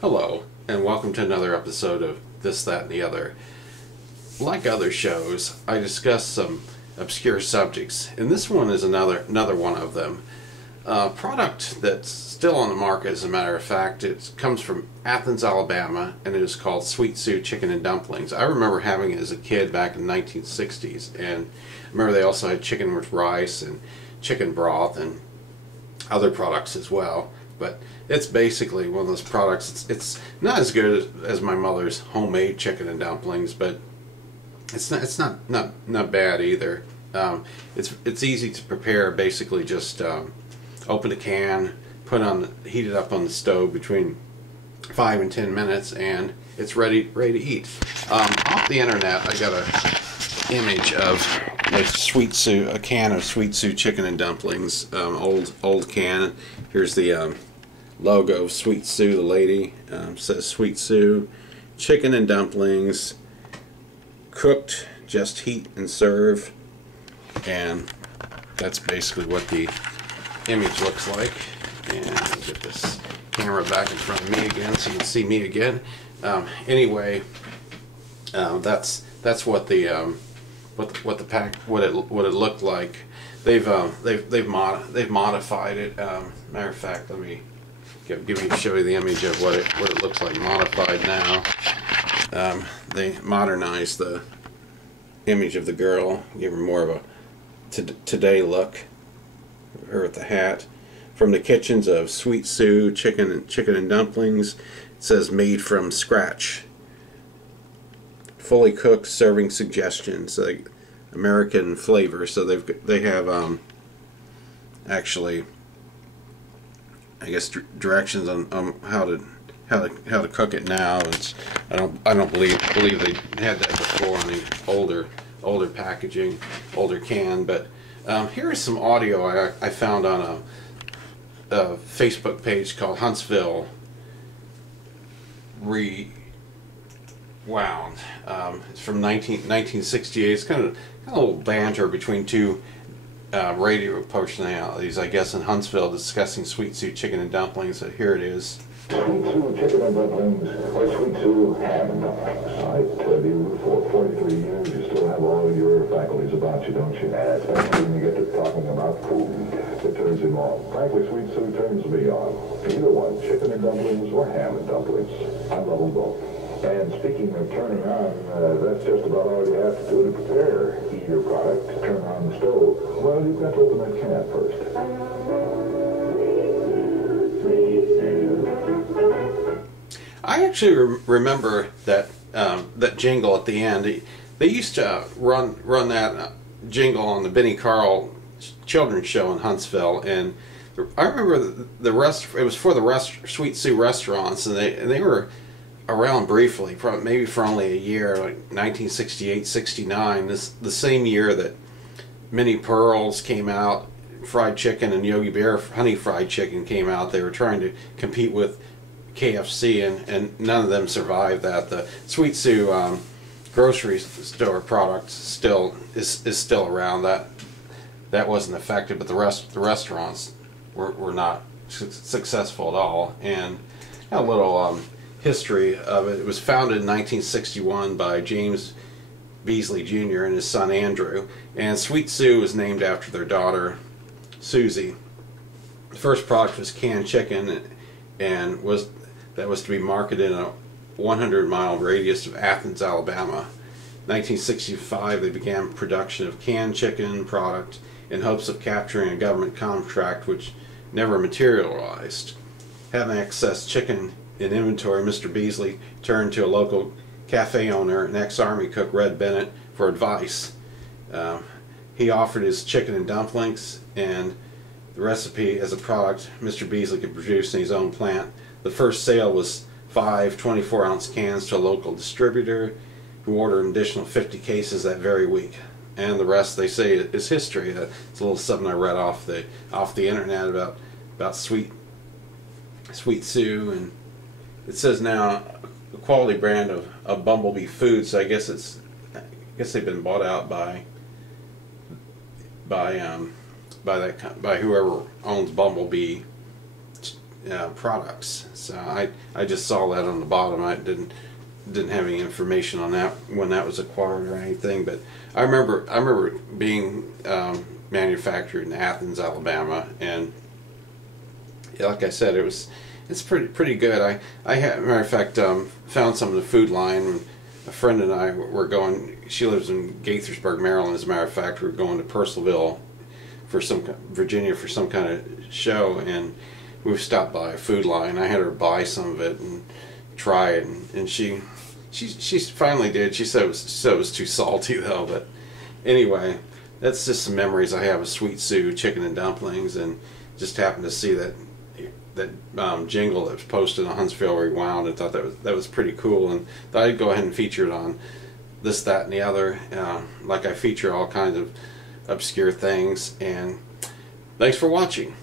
Hello, and welcome to another episode of This, That, and the Other. Like other shows, I discuss some obscure subjects, and this one is another one of them. A product that's still on the market, as a matter of fact. It comes from Athens, Alabama, and it is called Sweet Sue Chicken and Dumplings. I remember having it as a kid back in the 1960s, and I remember they also had chicken with rice and chicken broth and other products as well. But it's basically one of those products. It's not as good as my mother's homemade chicken and dumplings, but it's not bad either. It's easy to prepare. Basically, just open a can, heat it up on the stove between 5 and 10 minutes, and it's ready to eat. Off the internet, I got a image of a can of Sweet Sue chicken and dumplings, old can. Here's the logo of Sweet Sue, the lady. Says Sweet Sue chicken and dumplings, cooked, just heat and serve. And that's basically what the image looks like. And I'll get this camera back in front of me again so you can see me again. Anyway, that's what the what it looked like. They've modified it. Matter of fact, let me show you the image of what it looks like modified now. They modernized the image of the girl, gave her more of a today look. Her with the hat. From the kitchens of Sweet Sue chicken and dumplings, it says made from scratch. Fully cooked serving suggestions, like American flavor. So they have actually, I guess, directions on how to cook it now. I don't believe they had that before on the older packaging, older can. But here is some audio I found on a Facebook page called Huntsville Rewound. It's from 1968. It's kind of a little banter between two radio personalities, I guess, in Huntsville, discussing Sweet Sue chicken and dumplings. So here it is. Sweet Sue chicken and dumplings, or Sweet Sue ham and dumplings. I tell you, for 43 years, you still have all your faculties about you, don't you? Especially when you get to talking about food. It turns him on. Frankly, Sweet Sue turns me on. Either one, chicken and dumplings or ham and dumplings. I love them both. And speaking of turning on, that's just about all you have to do to prepare either product. Turn on the stove. Well, you've got to open that can first. I actually remember that jingle at the end. They used to run that jingle on the Benny Carl children's show in Huntsville, and I remember it was for the Sweet Sue restaurants, and they were around briefly, maybe for only a year, like 1968, 69. The same year that Minnie Pearls came out, fried chicken, and Yogi Bear honey fried chicken came out. They were trying to compete with KFC, and none of them survived that. The Sweet Sue grocery store product is still around. That wasn't affected, but the restaurants were not successful at all. And a little history of it. It was founded in 1961 by James Beasley Jr. and his son Andrew, and Sweet Sue was named after their daughter Susie. The first product was canned chicken, and was to be marketed in a 100-mile radius of Athens, Alabama. 1965, they began production of canned chicken product in hopes of capturing a government contract which never materialized. Having excess chicken in inventory, Mr. Beasley turned to a local cafe owner and ex-Army cook Red Bennett for advice. He offered his chicken and dumplings and the recipe as a product Mr. Beasley could produce in his own plant. The first sale was 5 24-ounce cans to a local distributor, who ordered an additional 50 cases that very week. And the rest, they say, is history. It's a little something I read off the internet about Sweet Sue, and it says now a quality brand of Bumblebee Foods. So I guess they've been bought out by whoever owns Bumblebee products. So I just saw that on the bottom. I didn't have any information on that when that was acquired or anything. But I remember being manufactured in Athens, Alabama, and yeah, like I said, it's pretty good. I had, matter of fact, found some of the Food Lion. A friend and I were going. She lives in Gaithersburg, Maryland. As a matter of fact, we were going to Purcellville for Virginia for some kind of show, and we stopped by Food Lion. I had her buy some of it and try it, and she finally did. She said it was too salty though. But anyway, that's just some memories I have of Sweet Sue chicken and dumplings, and just happened to see that jingle that was posted on Huntsville Rewound, and thought that was pretty cool, and thought I'd go ahead and feature it on This, That, and the Other. Like I feature all kinds of obscure things. And thanks for watching.